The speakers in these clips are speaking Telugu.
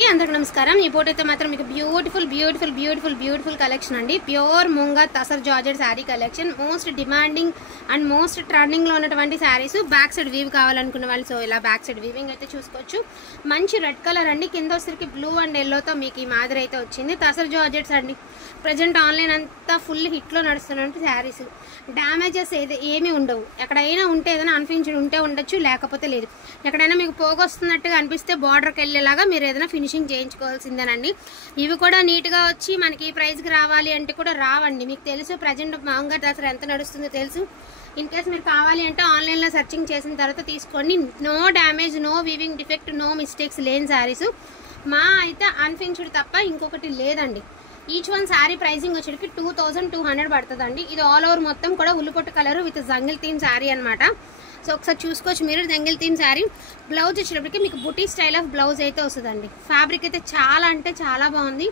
అందరికీ నమస్కారం। ఈ ఫోటో అయితే మాత్రం మీకు బ్యూటిఫుల్ కలెక్షన్ అండి। Pure munga tussar georgette sari collection, most demanding and most trending లో ఉన్నటువంటి శారీస్। బ్యాక్ సైడ్ వీవ్ కావాలనుకున్న వాళ్ళు సో ఇలా బ్యాక్ సైడ్ వీవింగ్ అయితే చూసుకోవచ్చు। మంచి రెడ్ కలర్ అండి, కింద వచ్చరికి బ్లూ అండ్ ఎల్లో తో మీకు ఈ మాదిరి అయితే వచ్చింది। తసర్ జార్జెట్స్ అండి, ప్రజెంట్ ఆన్లైన్ అంతా ఫుల్ హిట్ లో నడుస్తున్నటువంటి శారీస్। డ్యామేజెస్ ఏమీ ఉండవు, ఎక్కడైనా ఉంటే ఏదైనా అన్ఫినిష్డ్ ఉంటే ఉండొచ్చు, లేకపోతే లేదు। ఎక్కడైనా మీకు పోగొస్తున్నట్టుగా అనిపిస్తే బార్డర్కి వెళ్ళేలాగా మీరు ఏదైనా ఫినిషింగ్ చేయించుకోవాల్సిందేనండి। ఇవి కూడా నీట్గా వచ్చి మనకి ఈ ప్రైస్కి రావాలి అంటే కూడా రావండి। మీకు తెలుసు ప్రజెంట్ మాంగా దసరా ఎంత నడుస్తుందో తెలుసు। ఇన్ కేస్ మీరు కావాలి అంటే ఆన్లైన్లో సెర్చింగ్ చేసిన తర్వాత తీసుకోండి। No damage, no weaving defect, no mistakes లేని శారీస్ మా అయితే అన్ఫినిష్డ్ తప్ప ఇంకొకటి లేదండి। ఈచ్ వన్ శారీ ప్రైసింగ్ వచ్చేటికి 2200 పడుతుందండి। ఇది ఆల్ ఓవర్ మొత్తం కూడా ఉల్లిపొట్టు colour with jungle theme sari అనమాట। సో ఒకసారి చూసుకోవచ్చు మీరు, జంగిల్ థీమ్ శారీ। బ్లౌజ్ వచ్చేటప్పటికి మీకు బుటీ స్టైల్ ఆఫ్ బ్లౌజ్ అయితే వస్తుందండి। ఫ్యాబ్రిక్ అయితే చాలా అంటే చాలా బాగుంది।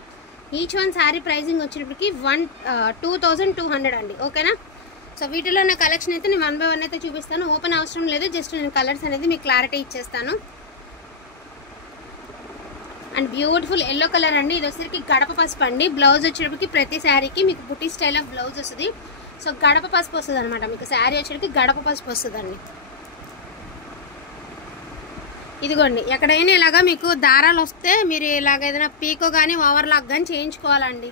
ఈచ్ వన్ శారీ ప్రైసింగ్ వచ్చేటప్పటికి 2200 అండి, ఓకేనా। సో వీటిలో ఉన్న కలెక్షన్ అయితే నేను 1 by 1 అయితే చూపిస్తాను, ఓపెన్ అవసరం లేదు, జస్ట్ నేను కలర్స్ అనేది మీకు క్లారిటీ ఇచ్చేస్తాను। అండ్ బ్యూటిఫుల్ ఎల్లో కలర్ అండి, ఇది వచ్చేసరికి గడప పసుపు అండి। బ్లౌజ్ వచ్చేటప్పటికి ప్రతి శారీకి మీకు బుటీ స్టైల్ ఆఫ్ బ్లౌజ్ వస్తుంది। సో గడప పసుపు వస్తుంది అనమాట, మీకు శారీ వచ్చేటికి గడప పసుపు వస్తుందండి। ఇదిగోండి, ఎక్కడైనా ఇలాగా మీకు దారాలు వస్తే మీరు ఇలాగ ఏదైనా పీకో కానీ ఓవర్లాక్ కానీ చేయించుకోవాలండి।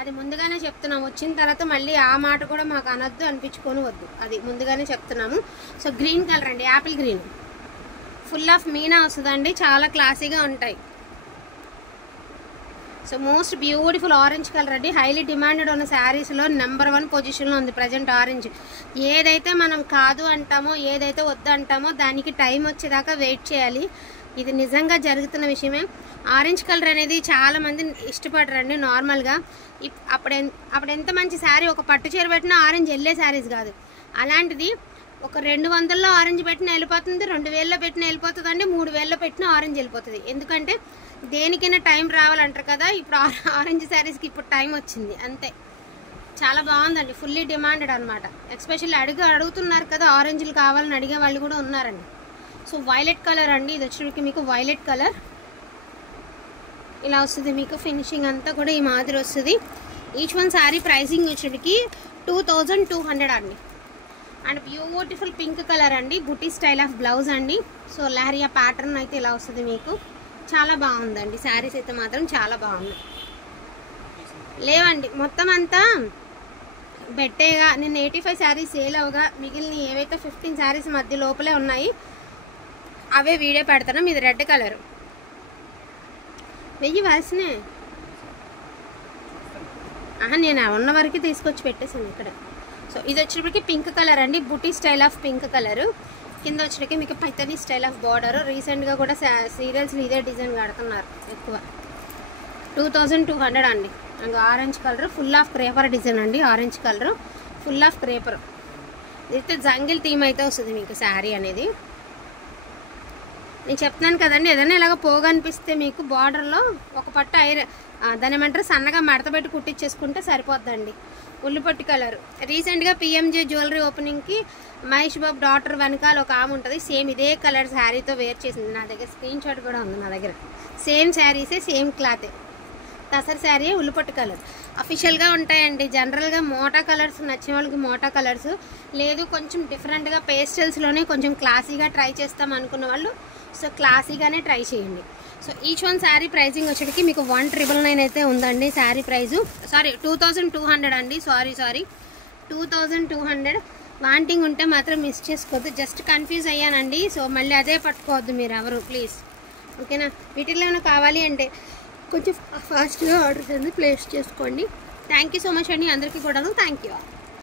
అది ముందుగానే చెప్తున్నాం, వచ్చిన తర్వాత మళ్ళీ ఆ మాట కూడా మాకు అనొద్దు, అనిపించుకొని వద్దు, అది ముందుగానే చెప్తున్నాము। సో గ్రీన్ కలర్ అండి, Apple green, full of Meena వస్తుందండి, చాలా క్లాసీగా ఉంటాయి। So most beautiful orange colour అండి, హైలీ డిమాండెడ్ ఉన్న శారీస్లో నెంబర్ 1 పొజిషన్లో ఉంది ప్రజెంట్ ఆరెంజ్। ఏదైతే మనం కాదు అంటామో, ఏదైతే వద్దు అంటామో దానికి టైం వచ్చేదాకా వెయిట్ చేయాలి, ఇది నిజంగా జరుగుతున్న విషయమే। ఆరెంజ్ కలర్ అనేది చాలామంది ఇష్టపడరండి నార్మల్గా। అప్పుడు ఎంత మంచి శారీ, ఒక పట్టు చీర పెట్టినా ఆరెంజ్ వెళ్ళే శారీస్ కాదు, అలాంటిది ఒక 200లో ఆరెంజ్ పెట్టినా వెళ్ళిపోతుంది, 2000లో పెట్టినా వెళ్ళిపోతుంది అండి, 3000లో పెట్టినా ఆరెంజ్ వెళ్ళిపోతుంది। ఎందుకంటే దేనికైనా టైం రావాలంటారు కదా, ఇప్పుడు ఆరెంజ్ శారీస్కి ఇప్పుడు టైం వచ్చింది అంతే। చాలా బాగుందండి, ఫుల్లీ డిమాండెడ్ అనమాట। ఎస్పెషల్లీ అడుగుతున్నారు కదా, ఆరెంజ్లు కావాలని అడిగే వాళ్ళు కూడా ఉన్నారండి। సో వైలెట్ కలర్ అండి, ఇది వచ్చేటికి మీకు వైలెట్ కలర్ ఇలా వస్తుంది, మీకు ఫినిషింగ్ అంతా కూడా ఈ మాదిరి వస్తుంది। ఈచ్ వన్ శారీ ప్రైసింగ్ వచ్చేటికి 2200 అండి। అండ్ బ్యూటిఫుల్ పింక్ కలర్ అండి, బుటీ స్టైల్ ఆఫ్ బ్లౌజ్ అండి। సో లహరియా ప్యాటర్న్ అయితే ఇలా వస్తుంది మీకు, చాలా బాగుందండి। శారీస్ అయితే మాత్రం చాలా బాగుంది। లేవండి మొత్తం అంతా బెట్టేగా, నేను 85 శారీస్ సేల్ అవగా మిగిలిన ఏవైతే 15 శారీస్ మధ్య లోపలే ఉన్నాయి అవే వీడియో పెడతాను। ఇది రెడ్ కలర్, వెయ్యి వలసనే నేను ఉన్న వరకు తీసుకొచ్చి పెట్టేసాను ఇక్కడ। సో ఇది వచ్చేటప్పటికి పింక్ కలర్ అండి, బుటీ స్టైల్ ఆఫ్ పింక్ కలర్, కింద వచ్చేటికి మీకు పైతని స్టైల్ ఆఫ్ బార్డర్। రీసెంట్గా కూడా సీరియల్స్లో ఇదే డిజైన్ కడుతున్నారు ఎక్కువ। 2200 అండి। And orange colour full of creeper design అండి, orange colour full of creeper, ఇదైతే జంగిల్ థీమ్ అయితే వస్తుంది మీకు శారీ అనేది। నేను చెప్తున్నాను కదండి, ఏదైనా ఇలాగ పోగనిపిస్తే మీకు బార్డర్లో ఒక పట్టు దాని ఏమంటారు సన్నగా మడతపెట్టి కుట్టించేసుకుంటే సరిపోద్దండి। ఉల్లిపొట్టి కలర్, రీసెంట్గా PMJ jewellery ఓపెనింగ్కి Mahesh Babu daughter వెనకాల ఒక ఆమె ఉంటుంది, సేమ్ ఇదే కలర్ శారీతో వేర్ చేసింది, నా దగ్గర స్క్రీన్ షాట్ కూడా ఉంది నా దగ్గర। సేమ్ శారీసే, సేమ్ క్లాతే, తసర్ శారీ ఉల్లిపొట్టి కలర్ అఫీషియల్గా ఉంటాయండి। జనరల్గా మోటా కలర్స్ నచ్చిన వాళ్ళకి మోటా కలర్స్, లేదు కొంచెం డిఫరెంట్గా పేస్టల్స్లోనే కొంచెం క్లాసీగా ట్రై చేస్తాం అనుకున్న వాళ్ళు సో క్లాసీగానే ట్రై చేయండి। So each one sari pricing వచ్చేటికి మీకు 1999 అయితే ఉందండి శారీ ప్రైజు, సారీ 2200 అండి, సారీ 2200। వాంటింగ్ ఉంటే మాత్రం మిస్ చేసుకోవద్దు, జస్ట్ కన్ఫ్యూజ్ అయ్యానండి, సో మళ్ళీ అదే పట్టుకోవద్దు మీరు ఎవరు ప్లీజ్, ఓకేనా। వీటిలో ఏమైనా కావాలి అంటే కొంచెం ఫాస్ట్గా ఆర్డర్స్ అనేది ప్లేస్ చేసుకోండి। థ్యాంక్ యూ సో మచ్ అండి అందరికీ కూడాను, థ్యాంక్ యూ।